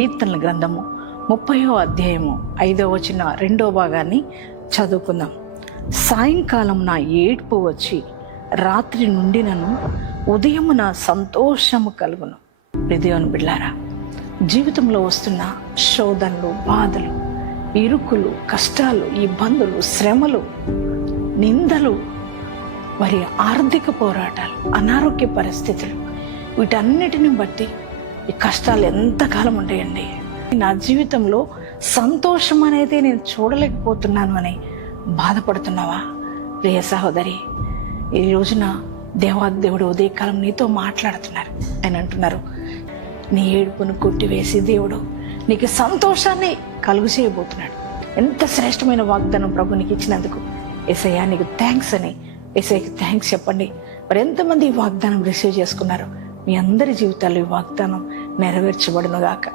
కీర్తనల గ్రంథము ముప్పయో అధ్యాయము ఐదో వచ్చిన రెండో భాగాన్ని చదువుకుందాం. సాయంకాలం నా ఏడ్పు వచ్చి రాత్రి నుండి నన్ను ఉదయము నా సంతోషము కలుగును. హృదయం బిళ్ళారా జీవితంలో వస్తున్న శోధనలు బాధలు ఇరుకులు కష్టాలు ఇబ్బందులు శ్రమలు నిందలు మరి ఆర్థిక పోరాటాలు అనారోగ్య పరిస్థితులు వీటన్నిటిని బట్టి ఈ కష్టాలు ఎంతకాలం ఉంటాయండి? నా జీవితంలో సంతోషం అనేది నేను చూడలేకపోతున్నాను అని బాధపడుతున్నావా? ప్రియ సహోదరి ఈ రోజున దేవాదేవుడు ఉదయకాలం నీతో మాట్లాడుతున్నారు. ఆయన అంటున్నారు నీ ఏడుపును కొట్టివేసి దేవుడు నీకు సంతోషాన్ని కలుగు చేయబోతున్నాడు. ఎంత శ్రేష్టమైన వాగ్దానం ప్రభు నీకు ఇచ్చినందుకు ఎసయ్యా నీకు థ్యాంక్స్ అని ఎసఐకి థ్యాంక్స్ చెప్పండి. మరి ఎంతమంది ఈ వాగ్దానం రిసీవ్ చేసుకున్నారు? మీ అందరి జీవితాల్లో ఈ వాగ్దానం నెరవేర్చబడును గాక